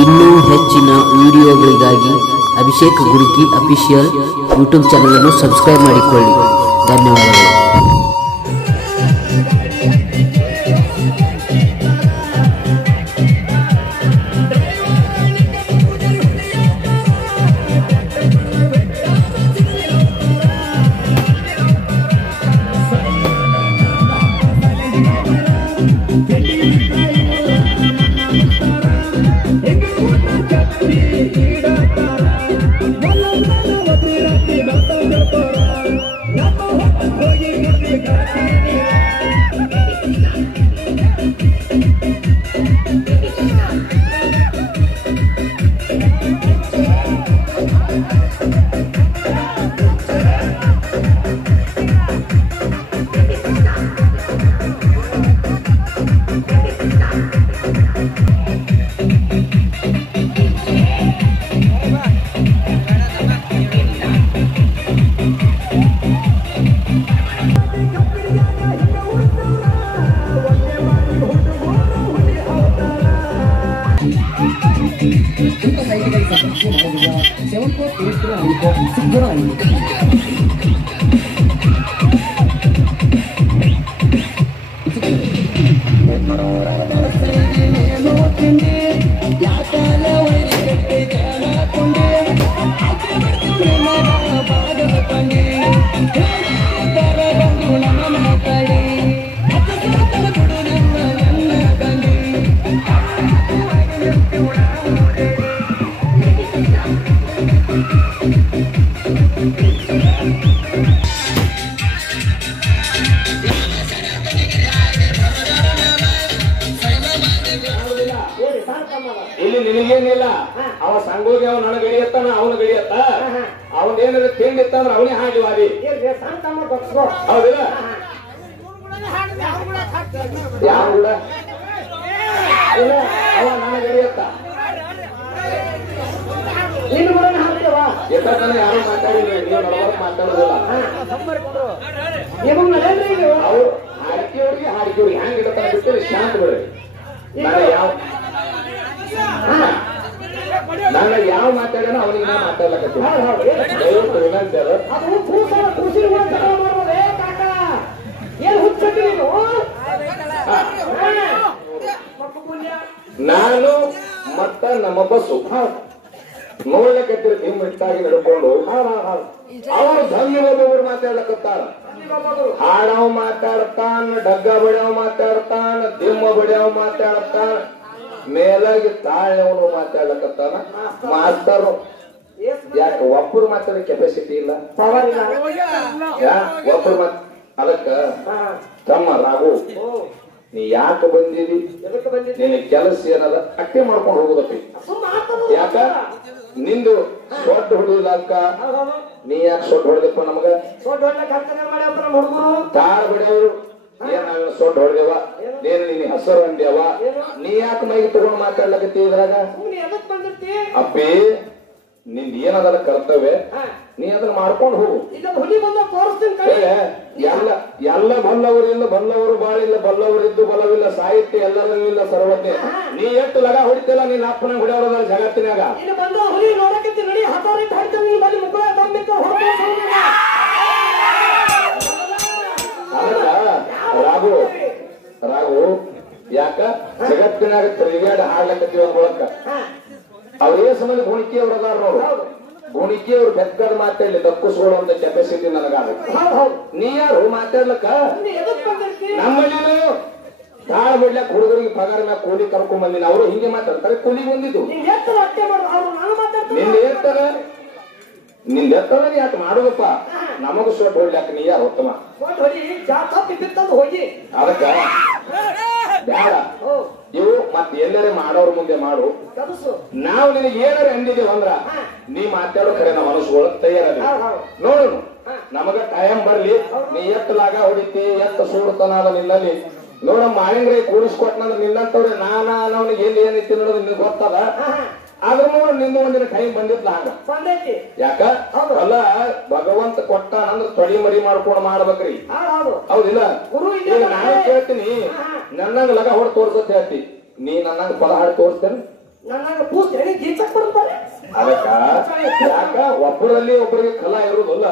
ಇನ್ನೂ ಹೆಚ್ಚಿನ ವಿಡಿಯೋಗಳಿಗಾಗಿ ಅಭಿಷೇಕ್ ಗುರುಕಿ ಅಫಿಷಿಯಲ್ ಯೂಟ್ಯೂಬ್ ಚಾನಲ್ ಅನ್ನು ಸಬ್ಸ್ಕ್ರೈಬ್ ಮಾಡಿಕೊಳ್ಳಿ. ಧನ್ಯವಾದಗಳು. ಇಲ್ಲಿ ನಿನಗೇನಿಲ್ಲ, ಅವ ಸಂಗೋಗಿ ಅವ ನನಗೆ ಗಡಿಯತ್ತಾನ, ಅವನು ಗಡಿಯತ್ತ, ಅವನೇನಾದ್ರು ತಿಂಡಿತ್ತಂದ್ರ ಅವನೇ ಹಾಕಿವಾದಿ. ಹೌದಿಲ್ಲ? ಯಾವ ಕೂಡ ಅವ ನನಗೆ ಗಡಿಯತ್ತ ಎಷ್ಟೊತ್ತನ ಯಾರು ಮಾತಾಡಿಲ್ಲ, ನೀವು ನಡವರ್ಕ್ ಮಾತಾಡೋದಿಲ್ಲ. ಅವ್ರು ಹಾಡಿಕೆಯವ್ರಿಗೆ ಹ್ಯಾಂಗ್ ಇಡತ್ತಾನ ಬಿಟ್ಟು ಶಾಂತ ಬಿಡ್ರಿ. ನನ್ನ ಯಾವ ಮಾತಾಡೋಣ ಅವನಿಗೆ ನಾ ಮಾತಾಡ್ಲಕತ್ತೀನಿ. ದಯವಿಟ್ಟು ವಿನಂತಿ. ನಾನು ಮತ್ತ ನಮ್ಮ ಬಸ್ಸು ನೋಡ್ಲಕತ್ತಿರ ಹಿಮ್ಮಿಟ್ಟಾಗಿ ನಡ್ಕೊಂಡು ಅವರು ಧನ್ಯವಾದವ್ರು ಮಾತಾಡ್ಲಕತ್ತಾರ. ಹಾಡವ್ ಮಾತಾಡ್ತಾನ, ಡಗ್ಗ ಬಡಿಯವ್ ಮಾತಾಡ್ತಾನ, ದಿಮ್ಮ ಬಡಿಯವ್ ಮಾತಾಡ್ತಾನ, ಮೇಲಾಗಿ ತಾಳ್ಯವನು ಮಾತಾಡ್ಲಕತ್ತಾನ. ಮಾಸ್ತರು ಯಾಕೆ ಒಬ್ಬರು ಮಾತಾಡೋ ಕೆಪಾಸಿಟಿ ಇಲ್ಲ, ಒಬ್ಬರು ಅದಕ್ಕ ತಮ್ಮ ರಾಘು ನೀ ಯಾಕೆ ಬಂದಿದಿ, ನಿನ್ನ ಕೆಲಸ ಏನದ ಅಟ್ಟೆ ಮಾಡ್ಕೊಂಡು ಹೋಗುದಪ್ಪಿ. ಯಾಕ ನಿಂದು ಸೊಡ್ಡ ಹೊಡಿಲ್ಲ ಅಕ್ಕ, ನೀ ಯಾಕೆ ಸೊಡ್ಡ ಹೊಡೆದಪ್ಪ? ನಮಗ ತಾರ್ ಬಡಿಯವರು ಏನ್ ನಾವ್ ಸೊಡ್ಡ ಹೊಡೆದೇವ, ನೀನು ನಿನ್ನ ಹೆಸರು ಅಂದ್ಯಾವ, ನೀ ಯಾಕೆ ಮೈಗೆ ತಗೊಂಡ್ ಮಾತಾಡ್ಲಕತ್ತಿ ಇದ್ರಾಗ? ಅಪ್ಪಿ ನಿಂದ ಏನದ ಕರ್ತವ್ಯ, ನೀ ಅದನ್ನ ಮಾಡ್ಕೊಂಡು ಹೋಗು. ಎಲ್ಲ ಬಲ್ಲವರಿಂದ ಬಲ್ಲವರು ಬಾಳಿಲ್ಲ, ಬಲ್ಲವರಿದ್ದು ಬಲವಿಲ್ಲ, ಸಾಹಿತ್ಯ ಎಲ್ಲರೂ ಇಲ್ಲ, ಸರ್ವಜ್ಞ. ನೀ ಎಷ್ಟು ಲಗ ಹೊಡಿತಿಲ್ಲ, ನೀನ್ ಅಪ್ಪನ ಹೊಡೆಯೋದ ಜಗತ್ತಿನಾಗ. ರಾಘು ರಾಘು ಯಾಕ ಜಗತ್ತಿನಾಗ ತಿರುಗಾಡ ಹಾಡ್ಲಕತ್ತೀವ ಮೂಲಕ ಅವ್ರೇ ಸಂಬಂಧ ಗುಣಿಕೆ ಅವ್ರ ಅದಾರ ನೋಡು. ಗುಣಿಕೆ ಅವ್ರು ಬೆಕ್ಕದ ಮಾತಾಡ್ಲಿ ದಕ್ಕಿಸ್ಕೊಳ್ಳುವಂತ ಕೆಪಾಸಿಟಿ ನನಗಾದ. ನೀ ಯಾರು ಮಾತಾಡ್ಲಕ್ಕ? ನಮ್ಮಲ್ಲಿ ತಾಳ ಬಿಡ್ಲಕ್ ಹುಡುಗರಿಗೆ ಪಗಾರ ಮ್ಯಾಗ ಕೂಲಿ ಕರ್ಕೊಂಡ್ ಬಂದಿನ. ಅವರು ಹಿಂಗೆ ಮಾತಾಡ್ತಾರೆ, ಕೂಲಿ ಬಂದಿದ್ದು ನಿಂದ ಎತ್ತದ ಯಾಕೆ ಮಾಡುದಪ್ಪ? ನಮಗ ಸೊಟ್ಟು ಹೊಡ್ಲಾಕ ನೀ ಯಾರು ಉತ್ತಮ? ಅದಕ್ಕ ಬ್ಯಾಡ, ಇವು ಮತ್ ಎಲ್ಲರೇ ಮಾಡೋರ್ ಮುಂದೆ ಮಾಡು. ನಾವು ನಿನಗೆ ಏನಾರ ಅಂದಿದ್ದೇವ ಅಂದ್ರ ನೀ ಮಾತಾಡೋ ಕರೆ ನಾವು ಮನಸ್ಸುಗಳು ತಯಾರ ನೋಡು. ನಮಗ ಟೈಮ್ ಬರ್ಲಿ, ನೀ ಎತ್ತ ಲಾಗ ಹೊಡಿತಿ, ಎತ್ತ ಸೂಡ್ತನಾದ ನಿನ್ನಲ್ಲಿ ನೋಡ. ಮಾಳಿಂಗ್ರೆ ಕೂಡಿಸ್ಕೊಟ್ನಂದ್ರ ನಿನ್ನಂತವ್ರೆ ನಾನಾ ಅವನಿಗೆ ಎಲ್ಲಿ ಏನೈತಿ ನೋಡೋದು ನಿನ್ಗೆ ಗೊತ್ತದ. ಆದ್ರೂ ನೋಡು ನಿಂದು ಒಂದಿನ ಟೈಮ್ ಬಂದಿದ್ಲ ಹಂಗ. ಯಾಕ ಅಲ್ಲ ಭಗವಂತ ಕೊಟ್ಟ ಅಂದ್ರೆ ತೊಡಿ ಮರಿ ಮಾಡ್ಕೊಂಡು ಮಾಡ್ಬೇಕ್ರಿ. ಹೌದಿಲ್ಲ? ಈಗ ನಾನು ಕೇಳ್ತೀನಿ, ನನ್ನಂಗ ಲಗ ಹೊಡ್ ತೋರ್ಸತ್ ಹೇಳ್ತಿ, ನೀ ನನ್ನಂಗ ಪದ ಹಾಡಿ ತೋರಿಸ್ತೇನೆ? ನನ್ನ ಕೂಸ್ ಹೇಳಿ ಗೀಚಕ್ ಬರ್ತಾರೆ ಅದಕ್ಕ ಯಾಕ ಒಬ್ಬರಲ್ಲಿ ಒಬ್ಬರಿಗೆ ಕಲಾ ಇರುವುದಿಲ್ಲ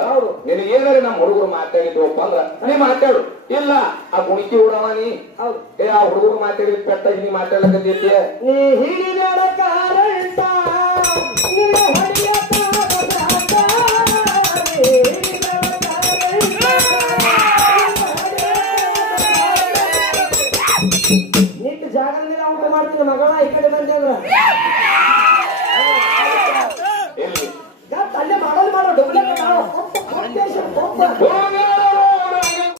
ನಿನಗೇನಾರೆ ನಮ್ಮ ಹುಡುಗರು ಮಾತಾಡಿದ್ವಪ್ಪ ಅಂದ್ರ ನೀ ಮಾತಾಡು ಇಲ್ಲ ಆ ಗುಣಿಕಿ ಹುಡವ ನೀ ಏ ಆ ಹುಡುಗರು ಮಾತಾಡಿದ್ ಪೆಟ್ಟಾಗಿ ನೀ ಮಾತಾಡ್ಲಕತ್ತೈತಿ ನೀ ಹಿಡಿದಾಡ ಕಾರಂತ ನಿನ್ನ ಹೊಡೆಯ ನಿಟ್ಟು ಜಾಗದಲ್ಲಿ ಊಟ ಮಾಡ್ತೀನಿ ಮಗಳ ಈ ಕಡೆ ಬಂದಿದ್ರ ಅಲ್ಲೇ ಮಾಡೋದು ಮಾಡೋ ಡಬ್ಲ್ಯೂ ಮಾಡೋ